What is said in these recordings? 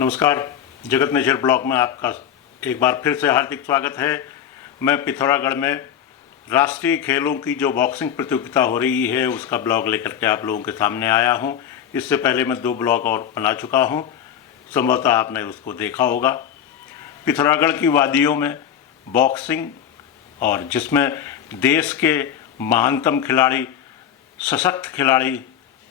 नमस्कार, जगत nature blog में आपका एक बार फिर से हार्दिक स्वागत है। मैं पिथौरागढ़ में राष्ट्रीय खेलों की जो बॉक्सिंग प्रतियोगिता हो रही है उसका ब्लॉग लेकर के आप लोगों के सामने आया हूं। इससे पहले मैं 2 ब्लॉग और बना चुका हूं, संभवतः आपने उसको देखा होगा। पिथौरागढ़ की वादियों में बॉक्सिंग और जिसमें देश के महानतम खिलाड़ी, सशक्त खिलाड़ी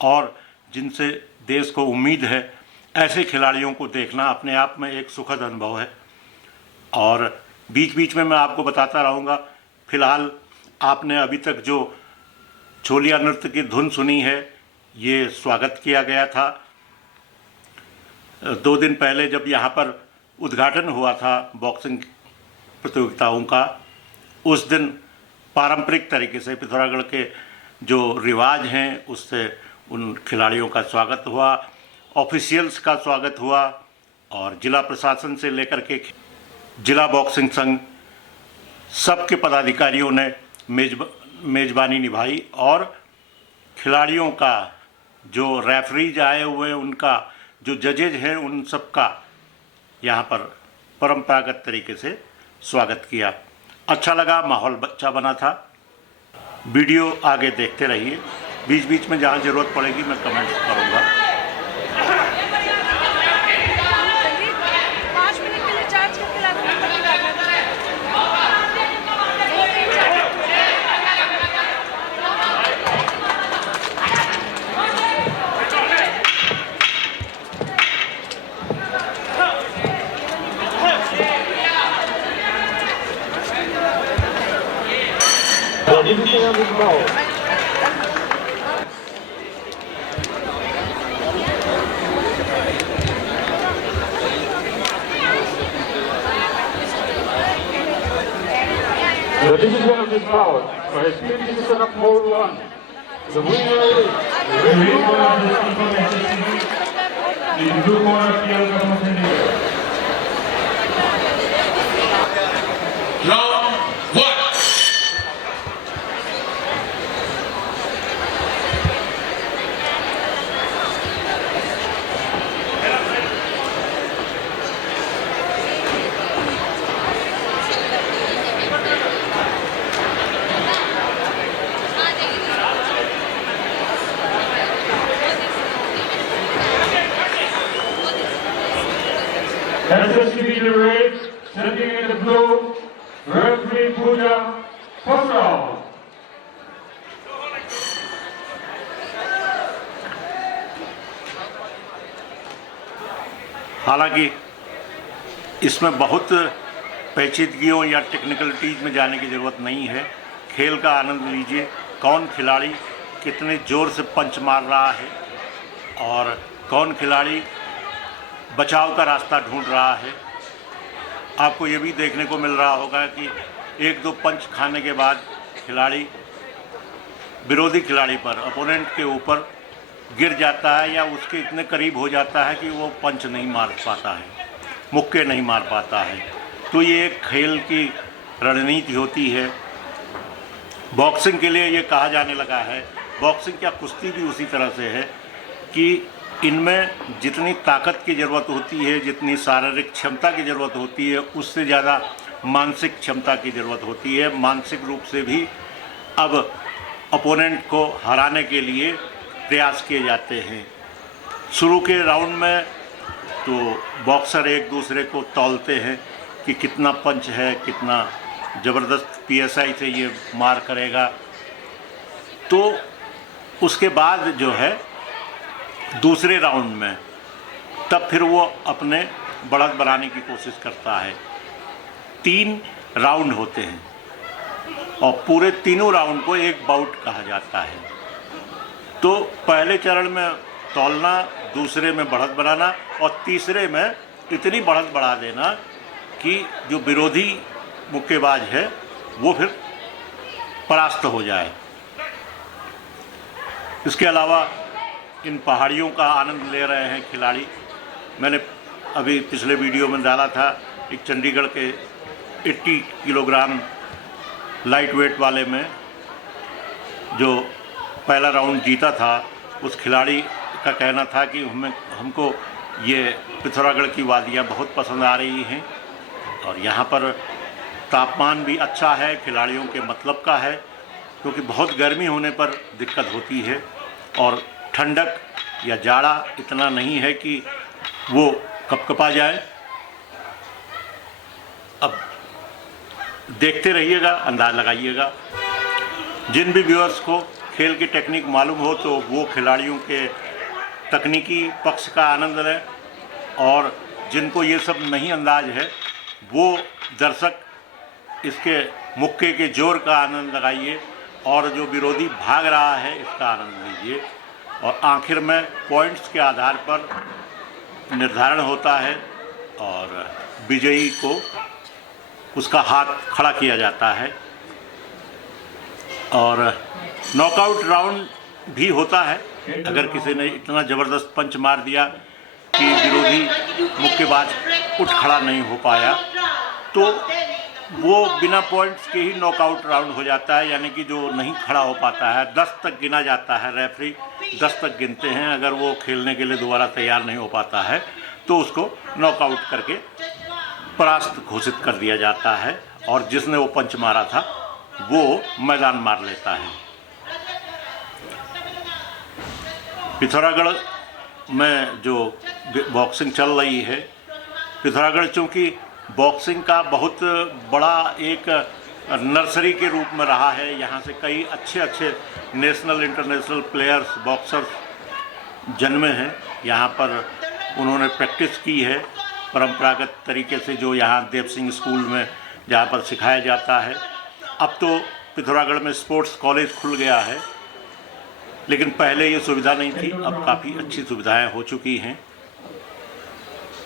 और जिनसे देश को उम्मीद है, ऐसे खिलाड़ियों को देखना अपने आप में एक सुखद अनुभव है। और बीच बीच में मैं आपको बताता रहूँगा। फिलहाल आपने अभी तक जो छोलिया नृत्य की धुन सुनी है, ये स्वागत किया गया था 2 दिन पहले जब यहाँ पर उद्घाटन हुआ था बॉक्सिंग प्रतियोगिताओं का। उस दिन पारंपरिक तरीके से पिथौरागढ़ के जो रिवाज हैं उससे उन खिलाड़ियों का स्वागत हुआ, ऑफिशियल्स का स्वागत हुआ और जिला प्रशासन से लेकर के जिला बॉक्सिंग संघ सबके पदाधिकारियों ने मेज़बानी निभाई और खिलाड़ियों का जो रेफरीज आए हुए हैं, उनका जो जजेज हैं, उन सब का यहाँ पर परंपरागत तरीके से स्वागत किया। अच्छा लगा, माहौल अच्छा बना था। वीडियो आगे देखते रहिए, बीच बीच में जहाँ ज़रूरत पड़ेगी मैं कमेंट्स करूँगा। The decision of this bout for his 50 division of Mode 1. The winner is the blue corner Pierre Camontenegro. Round 1. SSCB the red, sending in the blue, referee Pooja Khosrau. हालांकि इसमें बहुत पेचीदगियों या टेक्निकलिटीज़ में जाने की ज़रूरत नहीं है। खेल का आनंद लीजिए। कौन खिलाड़ी कितने ज़ोर से पंच मार रहा है और कौन खिलाड़ी बचाव का रास्ता ढूंढ रहा है। आपको ये भी देखने को मिल रहा होगा कि 1-2 पंच खाने के बाद खिलाड़ी विरोधी खिलाड़ी पर, अपोनेंट के ऊपर गिर जाता है या उसके इतने करीब हो जाता है कि वो पंच नहीं मार पाता है, मुक्के नहीं मार पाता है। तो ये एक खेल की रणनीति होती है। बॉक्सिंग के लिए ये कहा जाने लगा है, बॉक्सिंग क्या कुश्ती भी उसी तरह से है कि इनमें जितनी ताकत की ज़रूरत होती है, जितनी शारीरिक क्षमता की ज़रूरत होती है, उससे ज़्यादा मानसिक क्षमता की ज़रूरत होती है। मानसिक रूप से भी अब अपोनेंट को हराने के लिए प्रयास किए जाते हैं। शुरू के राउंड में तो बॉक्सर एक दूसरे को तौलते हैं कि कितना पंच है, कितना ज़बरदस्त PSI से ये मार करेगा। तो उसके बाद जो है दूसरे राउंड में तब फिर वो अपने बढ़त बनाने की कोशिश करता है। 3 राउंड होते हैं और पूरे तीनों राउंड को एक बाउट कहा जाता है। तो पहले चरण में तौलना, दूसरे में बढ़त बनाना और तीसरे में इतनी बढ़त बढ़ा देना कि जो विरोधी मुक्केबाज है वो फिर परास्त हो जाए। इसके अलावा इन पहाड़ियों का आनंद ले रहे हैं खिलाड़ी। मैंने अभी पिछले वीडियो में डाला था एक चंडीगढ़ के 80 किलोग्राम लाइट वेट वाले में जो पहला राउंड जीता था, उस खिलाड़ी का कहना था कि हमको ये पिथौरागढ़ की वादियाँ बहुत पसंद आ रही हैं और यहाँ पर तापमान भी अच्छा है, खिलाड़ियों के मतलब का है, क्योंकि बहुत गर्मी होने पर दिक्कत होती है और ठंडक या जाड़ा इतना नहीं है कि वो कपकपा जाए। अब देखते रहिएगा, अंदाज़ लगाइएगा। जिन भी व्यूअर्स को खेल की टेक्निक मालूम हो तो वो खिलाड़ियों के तकनीकी पक्ष का आनंद लें, और जिनको ये सब नहीं अंदाज है वो दर्शक इसके मुक्के के जोर का आनंद लगाइए और जो विरोधी भाग रहा है इसका आनंद लीजिए। और आखिर में पॉइंट्स के आधार पर निर्धारण होता है और विजयी को उसका हाथ खड़ा किया जाता है। और नॉकआउट राउंड भी होता है। अगर किसी ने इतना ज़बरदस्त पंच मार दिया कि विरोधी मुक्केबाज उठ खड़ा नहीं हो पाया तो वो बिना पॉइंट्स के ही नॉकआउट राउंड हो जाता है, यानी कि जो नहीं खड़ा हो पाता है 10 तक गिना जाता है। रेफरी 10 तक गिनते हैं। अगर वो खेलने के लिए दोबारा तैयार नहीं हो पाता है तो उसको नॉकआउट करके परास्त घोषित कर दिया जाता है और जिसने वो पंच मारा था वो मैदान मार लेता है। पिथौरागढ़ में जो बॉक्सिंग चल रही है, पिथौरागढ़ चूँकि बॉक्सिंग का बहुत बड़ा एक नर्सरी के रूप में रहा है। यहाँ से कई अच्छे नेशनल इंटरनेशनल प्लेयर्स बॉक्सर्स जन्मे हैं। यहाँ पर उन्होंने प्रैक्टिस की है परंपरागत तरीके से, जो यहाँ देव सिंह स्कूल में जहाँ पर सिखाया जाता है। अब तो पिथौरागढ़ में स्पोर्ट्स कॉलेज खुल गया है, लेकिन पहले ये सुविधा नहीं थी। अब काफ़ी अच्छी सुविधाएं हो चुकी हैं।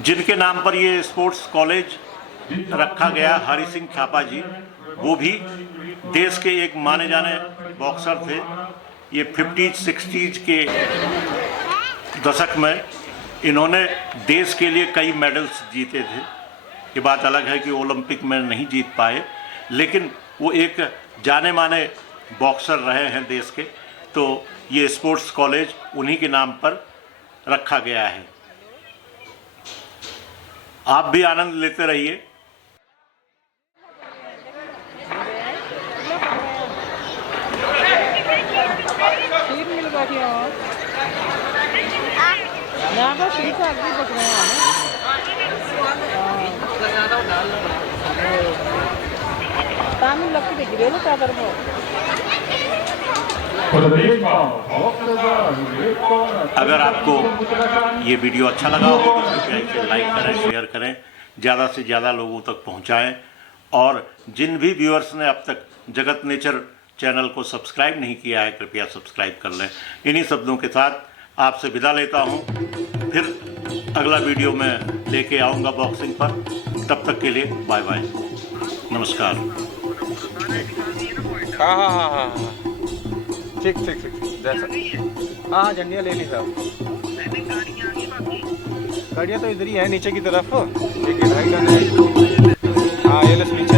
जिनके नाम पर ये स्पोर्ट्स कॉलेज रखा गया, हरि सिंह थापा जी, वो भी देश के एक माने जाने बॉक्सर थे। ये 50s 60s के दशक में इन्होंने देश के लिए कई मेडल्स जीते थे। ये बात अलग है कि ओलंपिक में नहीं जीत पाए, लेकिन वो एक जाने माने बॉक्सर रहे हैं देश के। तो ये स्पोर्ट्स कॉलेज उन्हीं के नाम पर रखा गया है। आप भी आनंद लेते रहिए। अगर आपको ये वीडियो अच्छा लगा हो तो कृपया इसे लाइक करें, शेयर करें, ज़्यादा से ज़्यादा लोगों तक पहुंचाएं। और जिन भी व्यूअर्स ने अब तक जगत नेचर चैनल को सब्सक्राइब नहीं किया है, कृपया सब्सक्राइब कर लें। इन्हीं शब्दों के साथ आपसे विदा लेता हूं। फिर अगला वीडियो में लेके आऊँगा बॉक्सिंग पर। तब तक के लिए बाय बाय, नमस्कार। हाँ ठीक जैसा। हाँ झंडियाँ ले ली साहब। गाड़ियाँ तो इधर ही है नीचे की तरफ। एक इधर है। हाँ ये नीचे